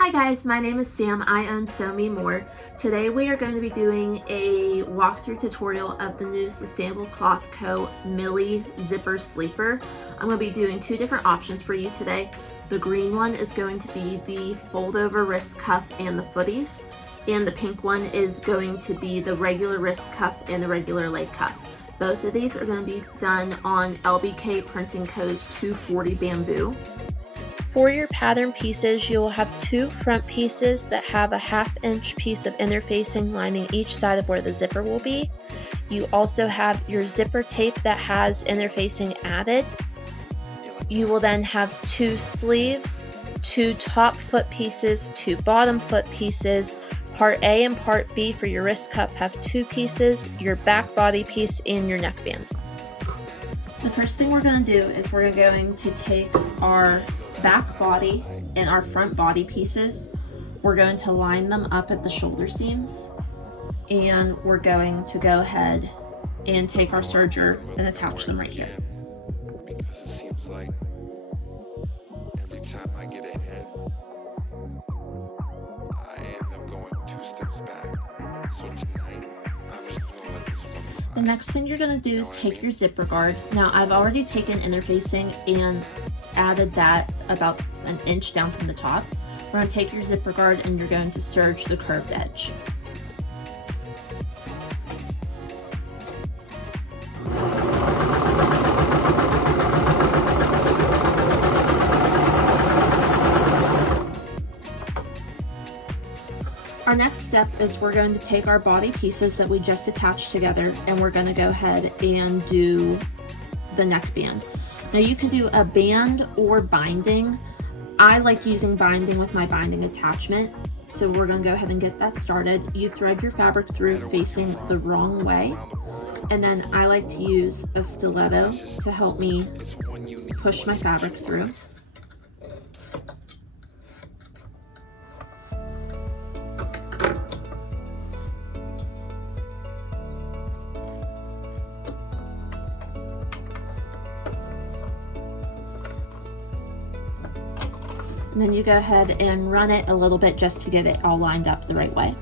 Hi guys, my name is Sam. I own Sew Me More. Today we are going to be doing a walkthrough tutorial of the new Sustainable Cloth Co. Millie Zipper Sleeper. I'm going to be doing two different options for you today. The green one is going to be the fold over wrist cuff and the footies, and the pink one is going to be the regular wrist cuff and the regular leg cuff. Both of these are going to be done on LBK Printing Co.'s 240 bamboo. For your pattern pieces, you will have two front pieces that have a 1/2 inch piece of interfacing lining each side of where the zipper will be. You also have your zipper tape that has interfacing added. You will then have two sleeves, two top foot pieces, two bottom foot pieces. Part A and Part B for your wrist cuff have two pieces, your back body piece, and your neckband. The first thing we're going to do is we're going to take our back body and our front body pieces. We're going to line them up at the shoulder seams, and we're going to go ahead and take our serger and attach them right here. Because it seems like every time I get ahead, I end up going 2 steps back. So tonight, I'm just gonna let this one. The next thing you're going to do is take your zipper guard. Now I've already taken interfacing and added that about an inch down from the top. We're going to take your zipper guard and you're going to serge the curved edge. Our next step is we're going to take our body pieces that we just attached together and we're going to go ahead and do the neckband. Now you can do a band or binding. I like using binding with my binding attachment, so we're going to go ahead and get that started. You thread your fabric through facing the wrong way, and then I like to use a stiletto to help me push my fabric through. And then you go ahead and run it a little bit just to get it all lined up the right way.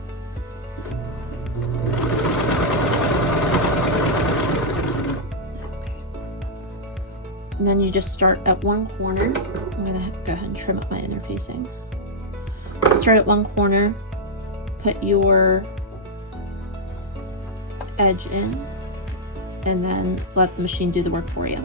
And then you just start at one corner. I'm gonna go ahead and trim up my interfacing. Start at one corner, put your edge in, and then let the machine do the work for you.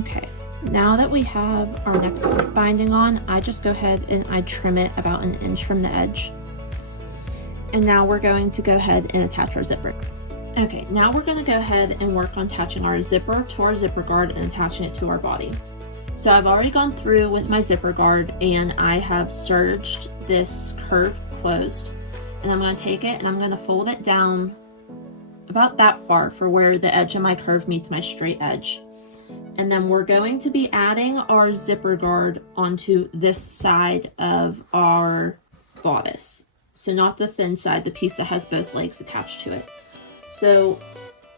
Okay, now that we have our neck binding on, I just go ahead and I trim it about an inch from the edge. And now we're going to go ahead and attach our zipper. Okay, now we're going to go ahead and work on attaching our zipper to our zipper guard and attaching it to our body. So I've already gone through with my zipper guard and I have serged this curve closed. And I'm going to take it and I'm going to fold it down about that far for where the edge of my curve meets my straight edge. And then we're going to be adding our zipper guard onto this side of our bodice. So not the thin side, the piece that has both legs attached to it. So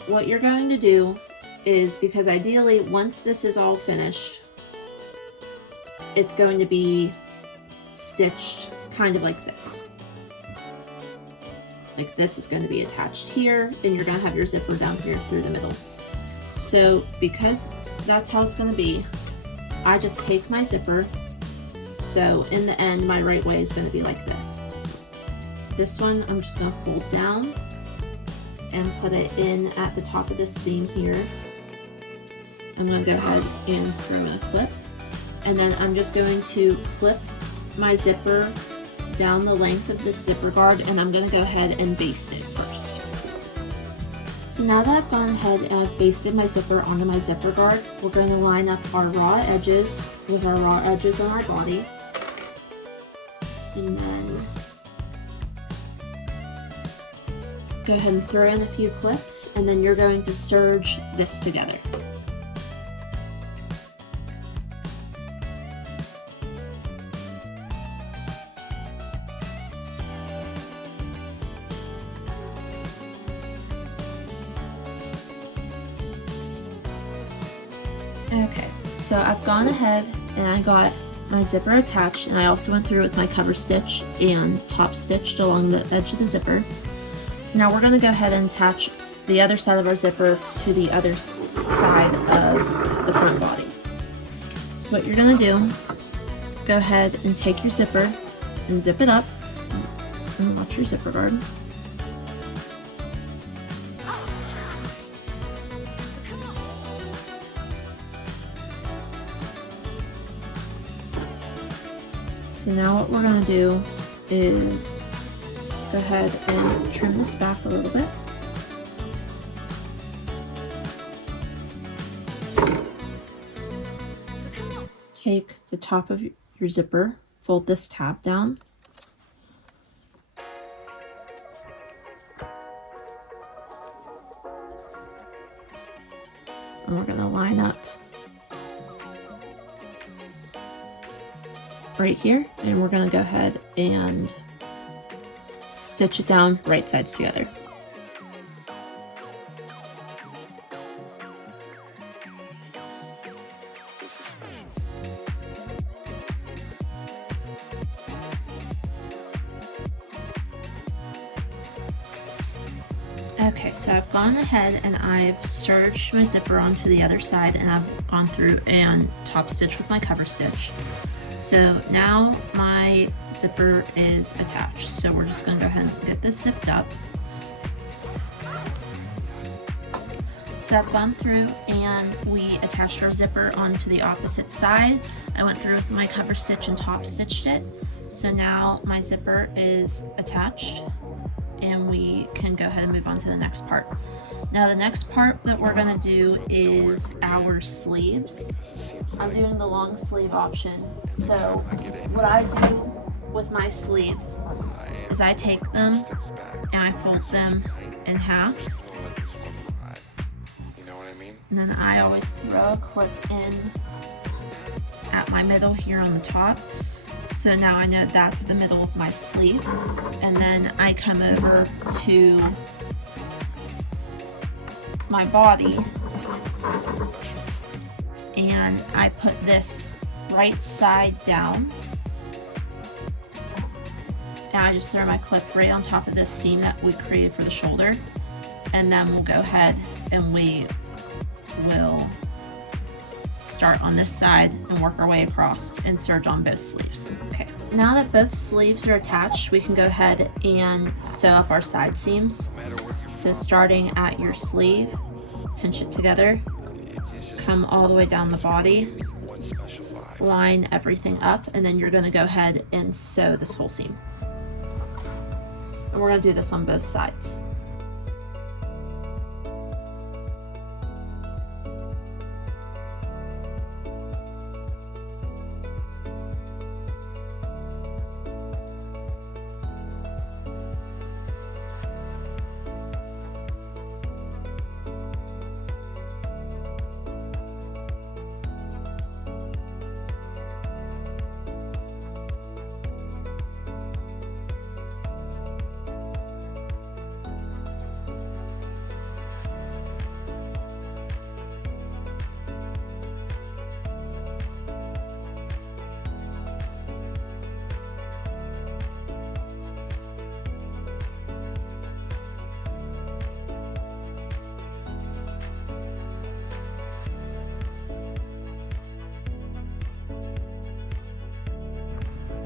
what you're going to do is, because ideally once this is all finished, it's going to be stitched kind of like this. Like this is going to be attached here, and you're going to have your zipper down here through the middle. So because that's how it's going to be, I just take my zipper. So in the end, my right way is going to be like this. This one I'm just going to fold down and put it in at the top of this seam here. I'm going to go ahead and throw in a clip, and then I'm just going to clip my zipper down the length of this zipper guard, and I'm going to go ahead and baste it first. So now that I've gone ahead and I've basted my zipper onto my zipper guard, we're going to line up our raw edges with our raw edges on our body. And then go ahead and throw in a few clips, and then you're going to serge this together. Okay, so I've gone ahead and I got my zipper attached, and I also went through with my cover stitch and top stitched along the edge of the zipper. So now we're going to go ahead and attach the other side of our zipper to the other side of the front body. So what you're going to do, go ahead and take your zipper and zip it up, and watch your zipper guard. So now what we're going to do is go ahead and trim this back a little bit. Take the top of your zipper, fold this tab down. And we're going to line up right here, and we're going to go ahead and stitch it down right sides together. Okay, so I've gone ahead and I've serged my zipper onto the other side, and I've gone through and top stitched with my cover stitch. So now my zipper is attached, so we're just going to go ahead and get this zipped up. So I've gone through and we attached our zipper onto the opposite side. I went through with my cover stitch and top stitched it. So now my zipper is attached, and we can go ahead and move on to the next part. Now the next part that we're going to do is our sleeves. I'm doing the long sleeve option. So what I do with my sleeves is I take them and I fold them in half. And then I always throw a clip in at my middle here on the top. So now I know that's the middle of my sleeve. And then I come over to my body and I put this right side down, and I just throw my clip right on top of this seam that we created for the shoulder, and then we'll go ahead and we will start on this side and work our way across and serge on both sleeves. Okay, now that both sleeves are attached, we can go ahead and sew up our side seams. So starting at your sleeve, pinch it together, come all the way down the body, line everything up, and then you're going to go ahead and sew this whole seam. And we're going to do this on both sides.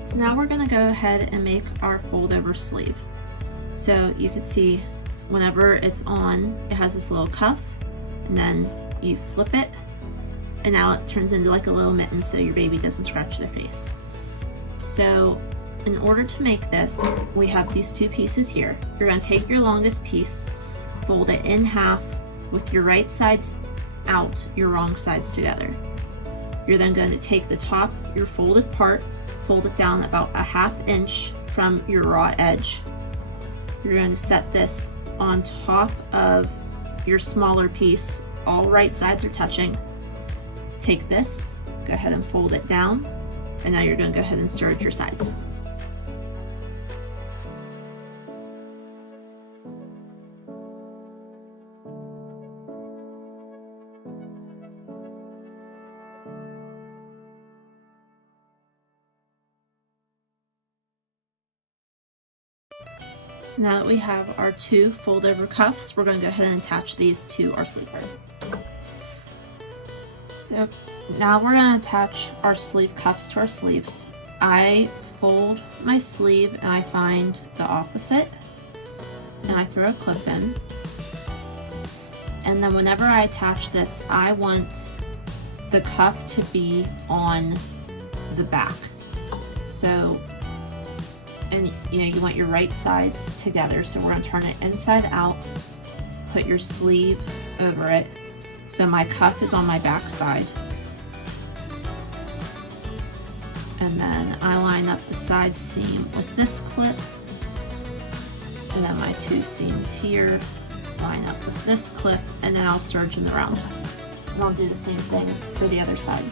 So now we're going to go ahead and make our fold over sleeve. So you can see whenever it's on, it has this little cuff, and then you flip it, and now it turns into like a little mitten so your baby doesn't scratch their face. So in order to make this, we have these two pieces here. You're going to take your longest piece, fold it in half with your right sides out, your wrong sides together. You're then going to take the top, your folded part, fold it down about a 1/2 inch from your raw edge. You're going to set this on top of your smaller piece. All right sides are touching. Take this, go ahead and fold it down, and now you're going to go ahead and serge your sides. So now that we have our two fold over cuffs, we're going to go ahead and attach these to our sleeper. So now we're going to attach our sleeve cuffs to our sleeves. I fold my sleeve and I find the opposite and I throw a clip in. And then whenever I attach this, I want the cuff to be on the back. So, and you want your right sides together. So we're going to turn it inside out, put your sleeve over it. So my cuff is on my back side. And then I line up the side seam with this clip. And then my two seams here line up with this clip, and then I'll serge in the round. And I'll do the same thing for the other side.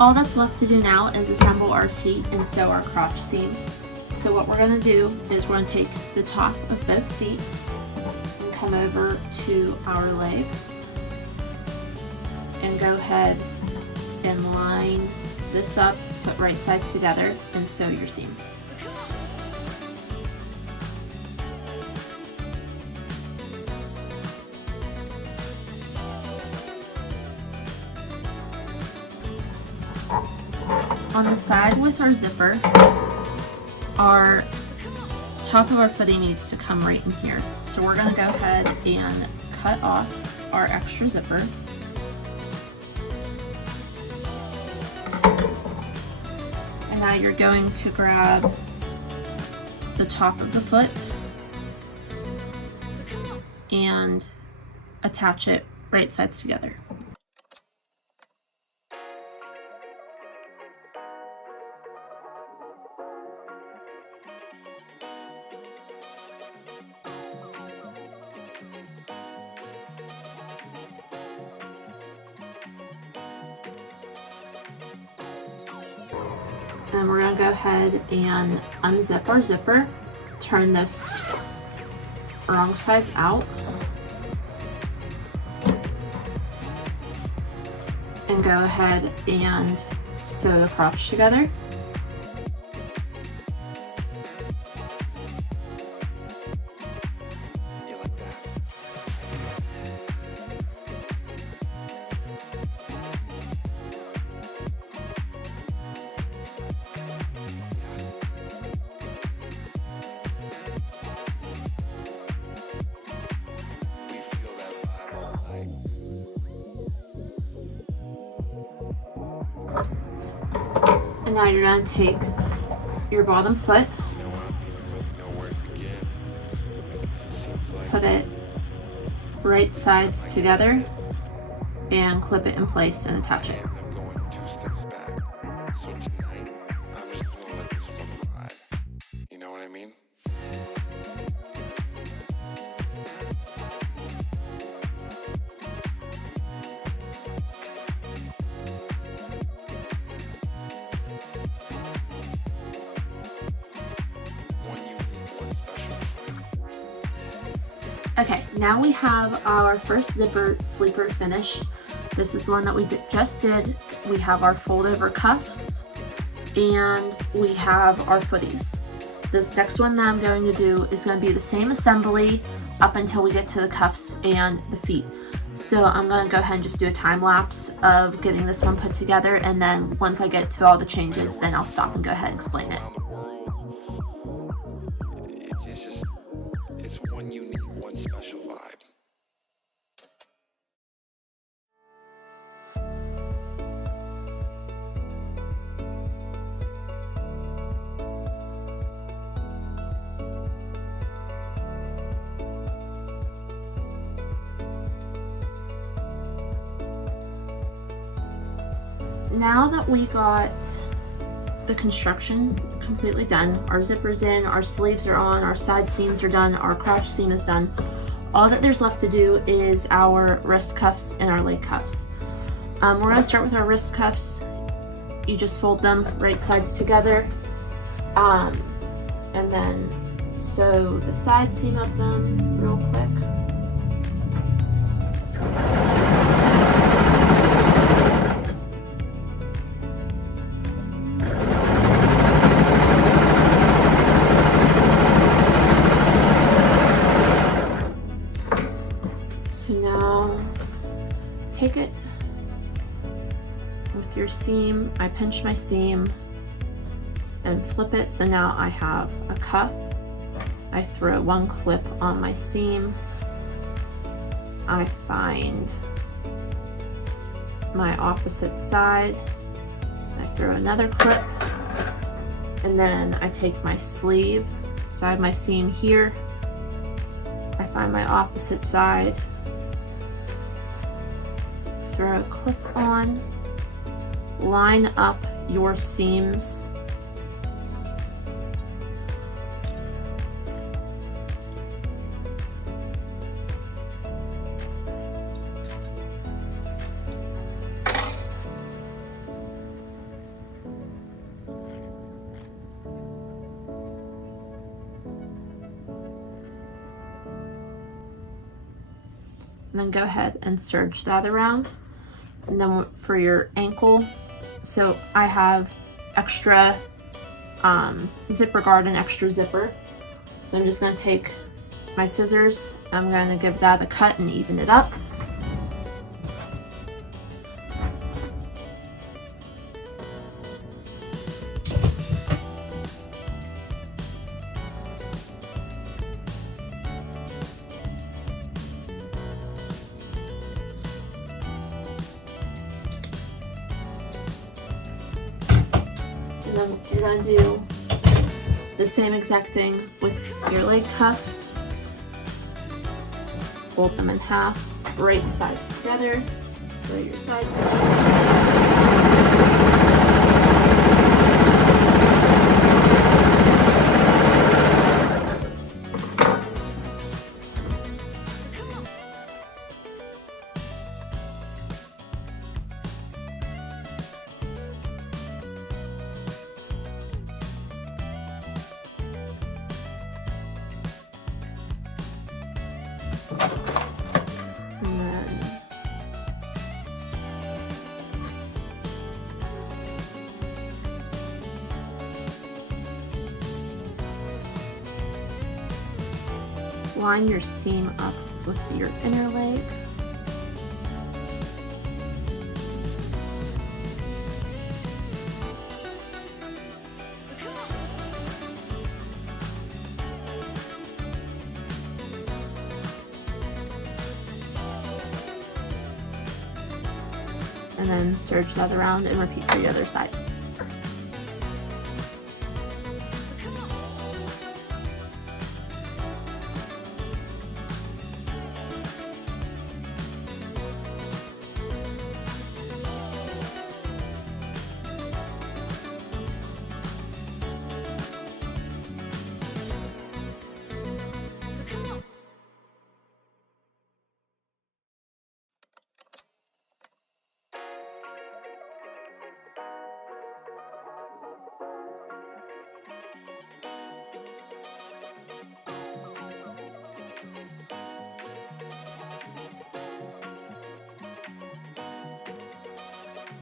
All that's left to do now is assemble our feet and sew our crotch seam. So what we're going to do is we're going to take the top of both feet and come over to our legs and go ahead and line this up, put right sides together, and sew your seam. On the side with our zipper, our top of our footing needs to come right in here. So we're going to go ahead and cut off our extra zipper. And now you're going to grab the top of the foot and attach it right sides together. And we're going to go ahead and unzip our zipper, turn this wrong sides out, and go ahead and sew the crotch together. And now you're going to take your bottom foot, put it right sides together, and clip it in place and attach it. I'm going 2 steps back. So tonight, I'm just gonna let this one ride. You know what I mean? Okay, now we have our first zipper sleeper finished. This is the one that we just did. We have our fold over cuffs and we have our footies. This next one that I'm going to do is going to be the same assembly up until we get to the cuffs and the feet. So I'm going to go ahead and just do a time lapse of getting this one put together, and then once I get to all the changes, then I'll stop and go ahead and explain it. It's one unique, one special vibe. Now that we got the construction completely done, our zipper's in, our sleeves are on, our side seams are done, our crotch seam is done, all that there's left to do is our wrist cuffs and our leg cuffs. We're going to start with our wrist cuffs. You just fold them right sides together, and then sew the side seam of them real quick. So now take it with your seam, I pinch my seam and flip it. So now I have a cuff. I throw one clip on my seam. I find my opposite side. I throw another clip, and then I take my sleeve. So I have my seam here. I find my opposite side. Throw a clip on, line up your seams, and then go ahead and serge that around. And then for your ankle, so I have extra zipper guard and extra zipper. So I'm just going to take my scissors, I'm going to give that a cut and even it up. And then you're going to do the same exact thing with your leg cuffs. Fold them in half, right sides together, so your sides. And then line your seam up with your inner leg. And then serge that around and repeat for the other side.